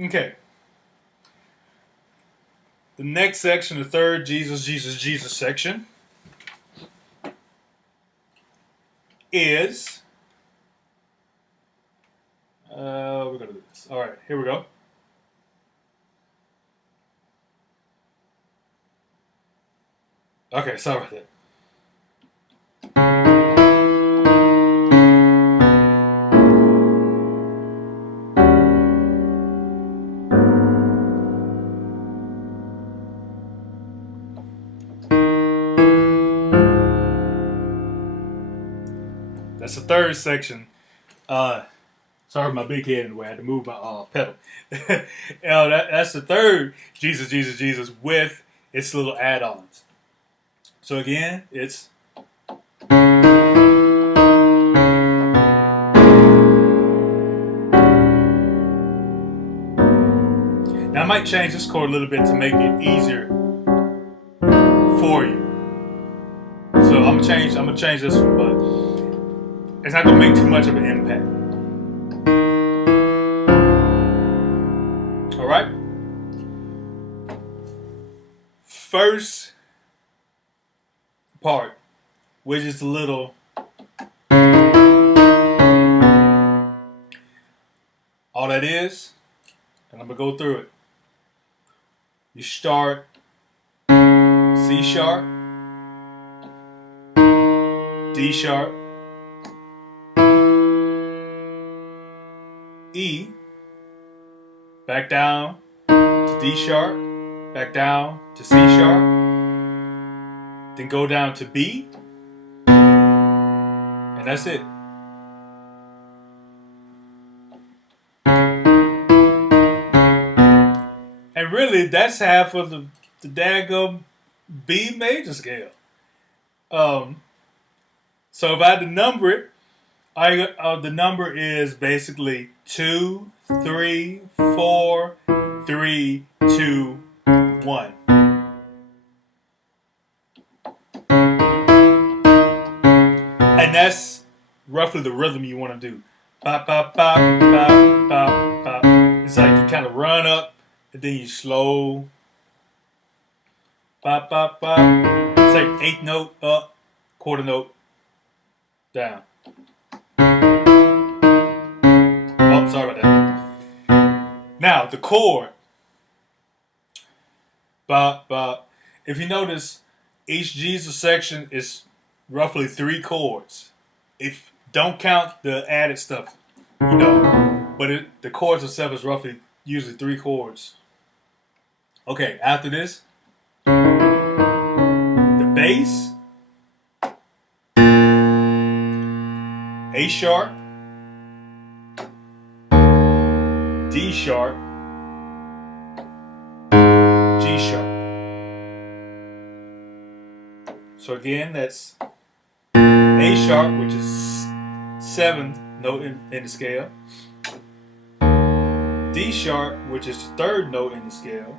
Okay. The next section, the third Jesus, Jesus, Jesus section, is we're gonna do this. All right, here we go. Okay, sorry about that. That's the third section. Sorry, my big head in the way. I had to move my pedal. That's the third Jesus, Jesus, Jesus with its little add-ons. So again, it's now I might change this chord a little bit to make it easier for you. So I'm gonna change this one, but it's not gonna make too much of an impact. All right. First part, which is a little. All that is, and I'm gonna go through it. You start C sharp, D sharp, E, back down to D sharp, back down to C sharp, then go down to B, and that's it. And really, that's half of the daggum B major scale. So if I had to number it, the number is basically 2, 3, 4, 3, 2, 1. And that's roughly the rhythm you want to do. Bop, bop, bop, bop, bop, bop. It's like you kind of run up and then you slow. Bop, bop, bop. It's like eighth note up, quarter note down. Oh, sorry about that. Now, the chord. Bop, bop. If you notice, each Jesus section is roughly 3 chords. If don't count the added stuff, but the chords itself is roughly usually 3 chords. Okay, after this, the bass, A sharp, D sharp, G sharp. So again, that's A sharp, which is 7th note in the scale, D sharp, which is the 3rd note in the scale,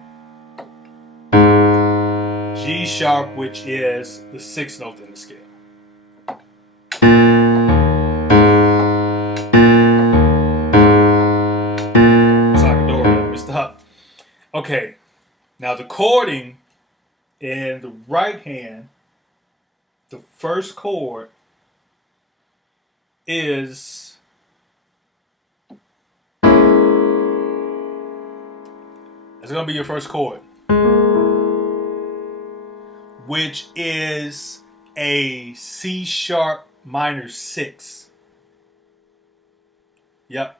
G sharp, which is the 6th note in the scale. It's like a doorbell, Mr. Huck. Okay, now the chording in the right hand, the first chord is it's going to be your first chord, which is a C sharp minor 6. Yep.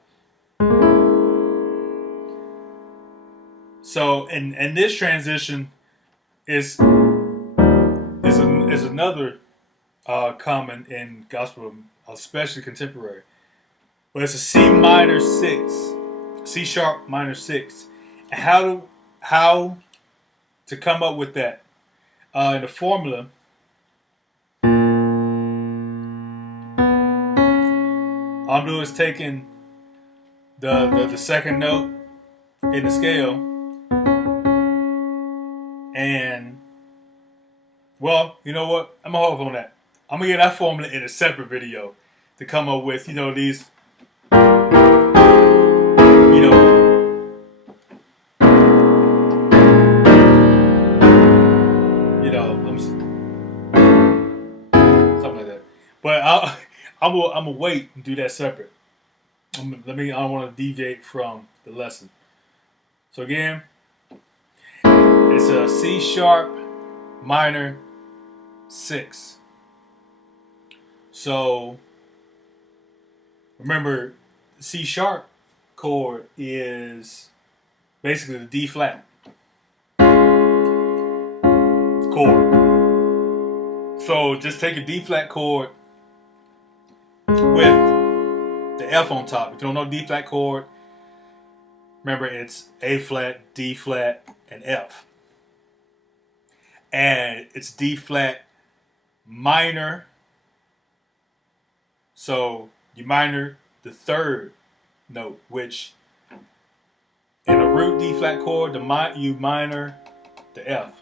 So, and this transition is another common in gospel, especially contemporary. But it's a C minor 6, C sharp minor 6. And how to come up with that? In the formula, all I'm doing is taking the 2nd note in the scale, and well, you know what? I'm gonna hold on that. I'm gonna get that formula in a separate video to come up with these But I'm gonna wait and do that separate. I don't want to deviate from the lesson. So again, it's a C sharp minor 6. So remember, the C sharp chord is basically the D flat chord. So just take a D flat chord with the F on top. If you don't know D flat chord, remember it's A flat, D flat, and F. And it's D flat minor. So you minor the third note, which in a root D flat chord, you minor the F.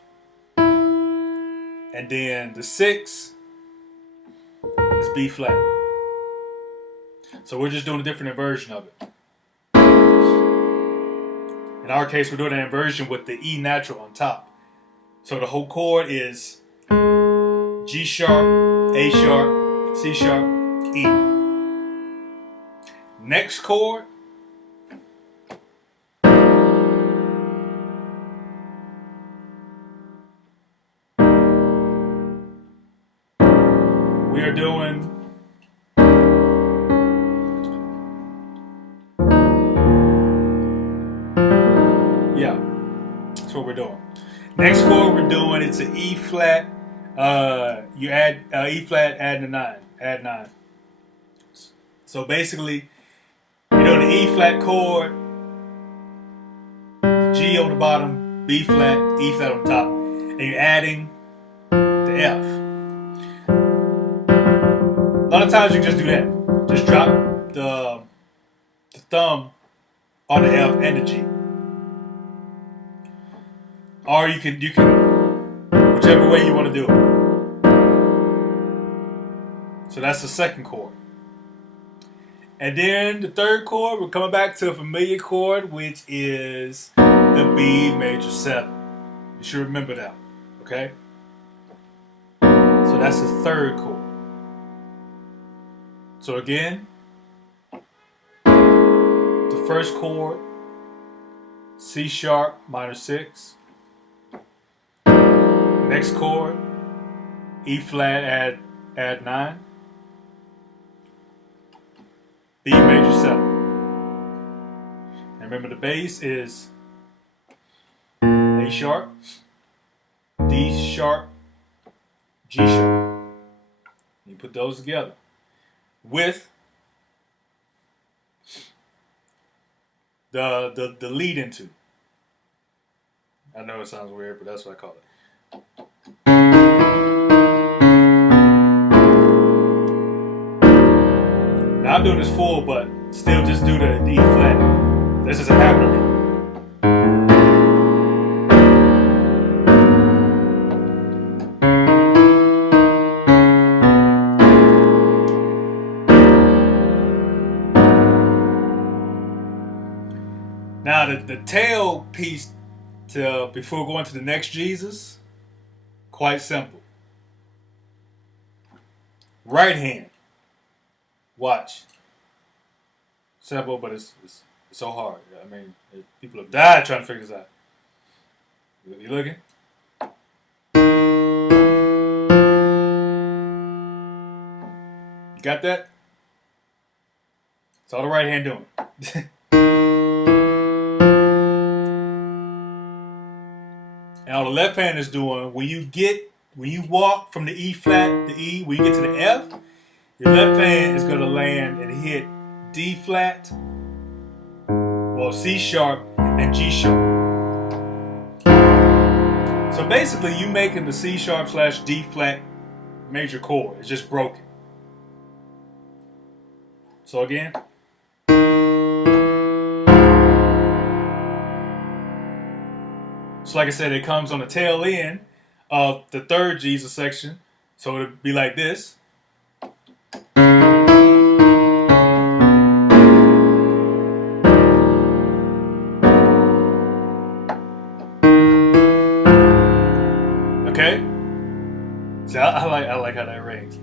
And then the 6 is B flat. So we're just doing a different inversion of it. In our case, we're doing an inversion with the E natural on top. So the whole chord is G sharp, A sharp, C sharp, E. Next chord, we are doing that's what we're doing. Next chord we're doing, it's an E flat. You add E flat, add a 9. Add 9. So basically, you're doing the E flat chord, G on the bottom, B flat, E flat on top, and you're adding the F. A lot of times you just do that. Just drop the thumb on the F and the G. Or you can whichever way you want to do it. So that's the second chord. And then the third chord, we're coming back to a familiar chord, which is the B major 7. You should remember that, okay? So that's the third chord. So again, the first chord, C sharp minor 6. Next chord, E flat, add 9. B major 7. And remember the bass is A sharp, D sharp, G sharp. You put those together with the lead into. I know it sounds weird, but that's what I call it. Now I'm doing this full, but still just do the D flat. This doesn't happen to me. Now the tail piece before going to the next Jesus, quite simple. Right hand. Watch. Simple, but it's so hard. I mean, people have died trying to figure this out. You looking? You got that? It's all the right hand doing. And all the left hand is doing, when you walk from the E flat to E, when you get to the F, your left hand is going to land and hit D flat, well, C sharp, and G sharp. So basically, you making the C sharp / D flat major chord. It's just broken. So again. So like I said, it comes on the tail end of the third Jesus section. So it'll be like this. Okay? See, I like how that rings.